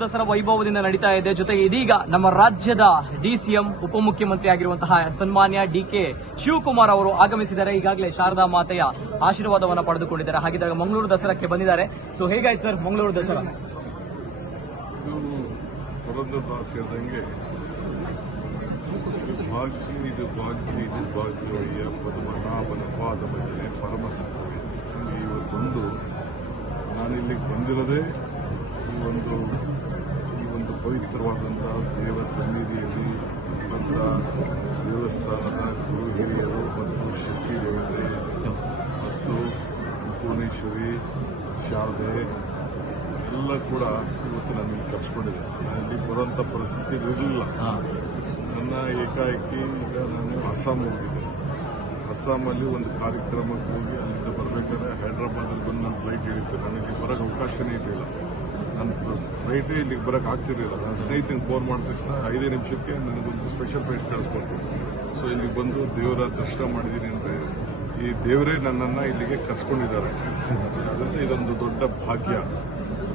ದಸರಾ ವೈಭವದಿಂದ ನಡೀತಾ ಇದೆ. ಜೊತೆಗೆ ಇದೀಗ ನಮ್ಮ ರಾಜ್ಯದ ಡಿಸಿಎಂ ಉಪಮುಖ್ಯಮಂತ್ರಿ ಆಗಿರುವಂತಹ ಸನ್ಮಾನ್ಯ ಡಿ.ಕೆ. ಶಿವಕುಮಾರ್ ಅವರು ಆಗಮಿಸಿದ್ದಾರೆ. ಈಗಾಗಲೇ ಶಾರದಾ ಮಾತೆಯ ಆಶೀರ್ವಾದವನ್ನು ಪಡೆದುಕೊಂಡಿದ್ದಾರೆ. ಹಾಗಿದ್ದಾಗ ಮಂಗಳೂರು ದಸರಾಕ್ಕೆ ಬಂದಿದ್ದಾರೆ. ಸೊ ಹೇಗಾಯ್ತು ಸರ್ ಮಂಗಳೂರು ದಸರಾ? ಸೇರಿದಂಗೆ ಇದು ಭಾಗ್ಯ ಪದ್ಮನಾಭನ ಪಾದ ಭಜನೆ ಪರಮಸಿದ್ಧವೇ. ಇವತ್ತೊಂದು ನಾನಿಲ್ಲಿಗೆ ಬಂದಿರೋದೇ ಈ ಒಂದು ಪವಿತ್ರವಾದಂತಹ ದೇವ ಸನ್ನಿಧಿಯಲ್ಲಿ ಬಂದ ದೇವಸ್ಥಾನದ ಗುರು ಹಿರಿಯರು ಮತ್ತು ಶಕ್ತಿ ದೇವತೆ ಮತ್ತು ಪೂರ್ಣೇಶ್ವರಿ ಶಾರದೆ ಎಲ್ಲ ಕೂಡ ಇವತ್ತು ನನಗೆ ಕರ್ಸ್ಕೊಂಡಿದೆ. ಅಲ್ಲಿ ಬರುವಂಥ ಪರಿಸ್ಥಿತಿ ಇರಲಿಲ್ಲ. ನನ್ನ ಏಕಾಏಕಿ ಈಗ ನಾನು ಅಸ್ಸಾಂ ಹೋಗಿದ್ದೆ. ಅಸ್ಸಾಮಲ್ಲಿ ಒಂದು ಕಾರ್ಯಕ್ರಮಕ್ಕೆ ಹೋಗಿ ಅಲ್ಲಿಂದ ಬರಬೇಕಾದ್ರೆ ಹೈದ್ರಾಬಾದಲ್ಲಿ ಬಂದು ನನ್ನ ಫ್ಲೈಟ್ ಹೇಳಿದ್ದೆ. ನನಗೆ ಬರೋಕ್ಕೆ ಅವಕಾಶನೇ ಇರಲಿಲ್ಲ. ನನ್ನ ಫ್ಲೈಟೇ ಇಲ್ಲಿಗೆ ಬರೋಕ್ಕೆ ಆಗ್ತಿರಲಿಲ್ಲ. ನನ್ನ ಸ್ನೇಹಿತನಿಗೆ ಫೋನ್ ಮಾಡಿದ ತಕ್ಷಣ 5 ನಿಮಿಷಕ್ಕೆ ನನಗೊಂದು ಸ್ಪೆಷಲ್ ಫ್ಲೈಟ್ ಕಳಿಸ್ಕೊಡ್ತೀನಿ. ಸೊ ಇಲ್ಲಿಗೆ ಬಂದು ದೇವರ ದರ್ಶನ ಮಾಡಿದ್ದೀನಿ ಅಂದರೆ ಈ ದೇವರೇ ನನ್ನನ್ನು ಇಲ್ಲಿಗೆ ಕರ್ಸ್ಕೊಂಡಿದ್ದಾರೆ. ಅದರಿಂದ ಇದೊಂದು ದೊಡ್ಡ ಭಾಗ್ಯ.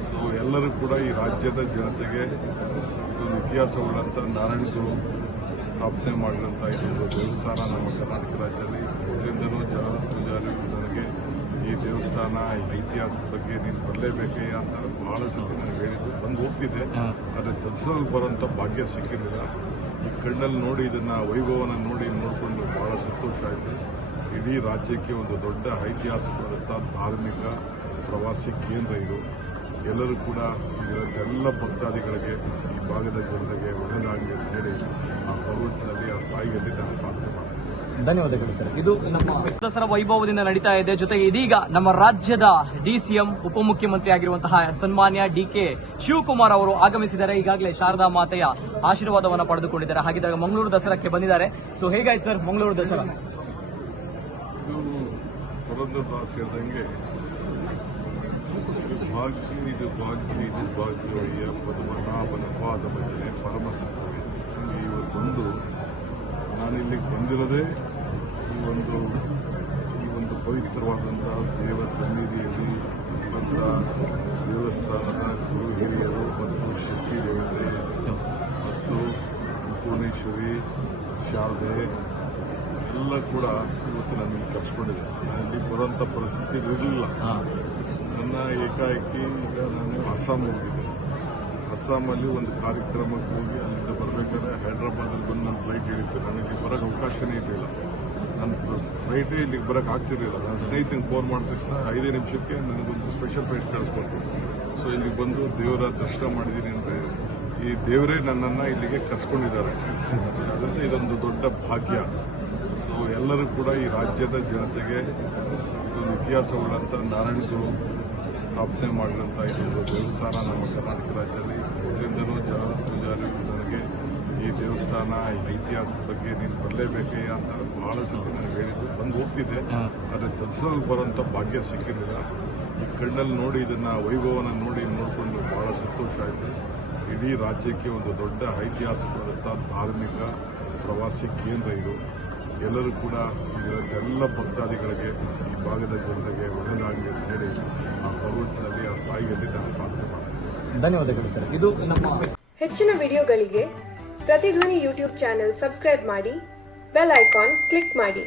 ಸೊ ಎಲ್ಲರೂ ಕೂಡ ಈ ರಾಜ್ಯದ ಜನತೆಗೆ ಇದೊಂದು ಇತಿಹಾಸವುಳ್ಳಂಥ ನಾರಾಯಣಗುರು ಸ್ಥಾಪನೆ ಮಾಡಿದಂಥ ಇದೊಂದು ದೇವಸ್ಥಾನ ನಮ್ಮ ಕರ್ನಾಟಕ ರಾಜ್ಯದಲ್ಲಿ. ಮೊದಲಿಂದಲೂ ಜನ ಪೂಜಾರಿ ನನಗೆ ಈ ದೇವಸ್ಥಾನ ಇತಿಹಾಸದ ಬಗ್ಗೆ ನೀನು ಬರಲೇಬೇಕೇ ಅಂತ ಬಹಳ ಸತಿ ನನಗೆ ಹೇಳಿದ್ದು. ಬಂದು ಹೋಗ್ತಿದ್ದೆ, ಆದರೆ ದಸರಲ್ಲಿ ಬರೋಂಥ ಭಾಗ್ಯ ಸಿಕ್ಕಿರಲಿಲ್ಲ. ಈ ಕಣ್ಣಲ್ಲಿ ನೋಡಿ ಇದನ್ನು ವೈಭವನ ನೋಡಿಕೊಂಡು ಬಹಳ ಸಂತೋಷ ಆಯಿತು. ಇಡೀ ರಾಜ್ಯಕ್ಕೆ ಒಂದು ದೊಡ್ಡ ಐತಿಹಾಸಿಕವಾದಂಥ ಧಾರ್ಮಿಕ ಪ್ರವಾಸಿ ಕೇಂದ್ರ ಇದು. ಎಲ್ಲರೂ ಕೂಡ ಎಲ್ಲ ಭಕ್ತಾದಿಗಳಿಗೆ ಈ ಭಾಗದ ಜನತೆಗೆ ಒಳ್ಳೆಯದಾಗಲಿ ಅಂತ ಹೇಳಿ ಆ ಪರ್ವತದಲ್ಲಿ ಆ ತಾಯಿಯಲ್ಲಿ ನಾನು ಪ್ರಾರ್ಥನೆ ಮಾಡ್ತೀನಿ. ಧನ್ಯವಾದಗಳು ಸರ್. ಇದು ನಮ್ಮ ದಸರಾ ವೈಭವದಿಂದ ನಡೀತಾ ಇದೆ. ಜೊತೆಗೆ ಇದೀಗ ನಮ್ಮ ರಾಜ್ಯದ ಡಿಸಿಎಂ ಉಪಮುಖ್ಯಮಂತ್ರಿ ಆಗಿರುವಂತಹ ಸನ್ಮಾನ್ಯ ಡಿ.ಕೆ. ಶಿವಕುಮಾರ್ ಅವರು ಆಗಮಿಸಿದ್ದಾರೆ. ಈಗಾಗಲೇ ಶಾರದಾ ಮಾತೆಯ ಆಶೀರ್ವಾದವನ್ನು ಪಡೆದುಕೊಂಡಿದ್ದಾರೆ. ಹಾಗಿದ್ದಾಗ ಮಂಗಳೂರು ದಸರಾಕ್ಕೆ ಬಂದಿದ್ದಾರೆ. ಸೊ ಹೇಗಾಯ್ತು ಸರ್ ಮಂಗಳೂರು ದಸರಾ? ಇದು ಸೇರಿದಂಗೆ ಇದು ಭಾಗ್ಯ ಪದ್ಮನಾಭನ ಪಾದ ಭಜನೆ ಪರಮಸಿದ್ಧವೇ. ಇವತ್ತೊಂದು ನಾನಿಲ್ಲಿಗೆ ಬಂದಿರೋದೇ ಈ ಒಂದು ಪವಿತ್ರವಾದಂತಹ ದೇವ ಸನ್ನಿಧಿಯಲ್ಲಿ ಬಂದ ದೇವಸ್ಥಾನದ ಗುರು ಹಿರಿಯರು ಮತ್ತು ಶಕ್ತಿ ದೇವತೆ ಮತ್ತು ಪೂರ್ಣೇಶ್ವರಿ ಶಾರದೆ ಎಲ್ಲ ಕೂಡ ಇವತ್ತು ನನಗೆ ಕರ್ಸ್ಕೊಂಡಿದೆ. ಅಲ್ಲಿ ಬರುವಂಥ ಪರಿಸ್ಥಿತಿ ಇರಲಿಲ್ಲ. ನನ್ನ ಏಕಾಏಕಿ ಈಗ ನಾನು ಅಸ್ಸಾಂ ಹೋಗಿದ್ದೆ. ಅಸ್ಸಾಮಲ್ಲಿ ಒಂದು ಕಾರ್ಯಕ್ರಮಕ್ಕೆ ಹೋಗಿ ಅಲ್ಲಿಂದ ಬರಬೇಕಾದ್ರೆ ಹೈದ್ರಾಬಾದಲ್ಲಿ ಬಂದು ನನ್ನ ಫ್ಲೈಟ್ ಹೇಳಿದ್ದೆ. ನನಗೆ ಬರೋಕ್ಕೆ ಅವಕಾಶನೇ ಇರಲಿಲ್ಲ. ನನ್ನ ಫ್ಲೈಟೇ ಇಲ್ಲಿಗೆ ಬರೋಕ್ಕೆ ಆಗ್ತಿರಲಿಲ್ಲ. ನನ್ನ ಸ್ನೇಹಿತನಿಗೆ ಫೋನ್ ಮಾಡಿದ ತಕ್ಷಣ 5 ನಿಮಿಷಕ್ಕೆ ನನಗೊಂದು ಸ್ಪೆಷಲ್ ಫ್ಲೈಟ್ ಕಳಿಸ್ಕೊಡ್ತೀನಿ. ಸೊ ಇಲ್ಲಿಗೆ ಬಂದು ದೇವರ ದರ್ಶನ ಮಾಡಿದ್ದೀನಿ ಅಂದರೆ ಈ ದೇವರೇ ನನ್ನನ್ನು ಇಲ್ಲಿಗೆ ಕರ್ಸ್ಕೊಂಡಿದ್ದಾರೆ. ಅದರಿಂದ ಇದೊಂದು ದೊಡ್ಡ ಭಾಗ್ಯ. ಸೊ ಎಲ್ಲರೂ ಕೂಡ ಈ ರಾಜ್ಯದ ಜನತೆಗೆ ಇದೊಂದು ಇತಿಹಾಸವುಳ್ಳಂಥ ನಾರಾಯಣಗುರು ಸ್ಥಾಪನೆ ಮಾಡಿದಂಥ ಇದೊಂದು ದೇವಸ್ಥಾನ ನಮ್ಮ ಕರ್ನಾಟಕ ರಾಜ್ಯದಲ್ಲಿ. ಮೊದಲಿಂದಲೂ ಜನ ಪೂಜಾರಿ ನನಗೆ ಈ ದೇವಸ್ಥಾನ ಇತಿಹಾಸದ ಬಗ್ಗೆ ನೀನು ಬರಲೇಬೇಕೇ ಅಂತ ಬಹಳ ಸತಿ ನನಗೆ ಹೇಳಿದ್ದು. ಬಂದು ಹೋಗ್ತಿದ್ದೆ, ಆದರೆ ದಸರಲ್ಲಿ ಬರೋಂಥ ಭಾಗ್ಯ ಸಿಕ್ಕಿರಲಿಲ್ಲ. ಈ ಕಣ್ಣಲ್ಲಿ ನೋಡಿ ಇದನ್ನು ವೈಭವನ ನೋಡಿಕೊಂಡು ಬಹಳ ಸಂತೋಷ ಆಯಿತು. ಇಡೀ ರಾಜ್ಯಕ್ಕೆ ಒಂದು ದೊಡ್ಡ ಐತಿಹಾಸಿಕವಾದಂಥ ಧಾರ್ಮಿಕ ಪ್ರವಾಸಿ ಕೇಂದ್ರ ಇದು. ಎಲ್ಲರೂ ಕೂಡ ಎಲ್ಲ ಭಕ್ತಾದಿಗಳಿಗೆ ಈ ಭಾಗದ ಜನತೆಗೆ ಒಳ್ಳೆಯದಾಗಲಿ ಅಂತ ಹೇಳಿ ಆ ಪರ್ವತದಲ್ಲಿ ಆ ತಾಯಿಯಲ್ಲಿ ನಾನು ಪ್ರಾರ್ಥನೆ ಮಾಡ್ತೀನಿ. ಧನ್ಯವಾದಗಳು ಸರ್. ಇದು ನಮ್ಮ ಹೆಚ್ಚಿನ ವಿಡಿಯೋಗಳಿಗೆ ಪ್ರತಿಧ್ವನಿ ಯೂಟ್ಯೂಬ್ ಚಾನೆಲ್ ಸಬ್ಸ್ಕ್ರೈಬ್ ಮಾಡಿ, ಬೆಲ್ ಐಕಾನ್ ಕ್ಲಿಕ್ ಮಾಡಿ.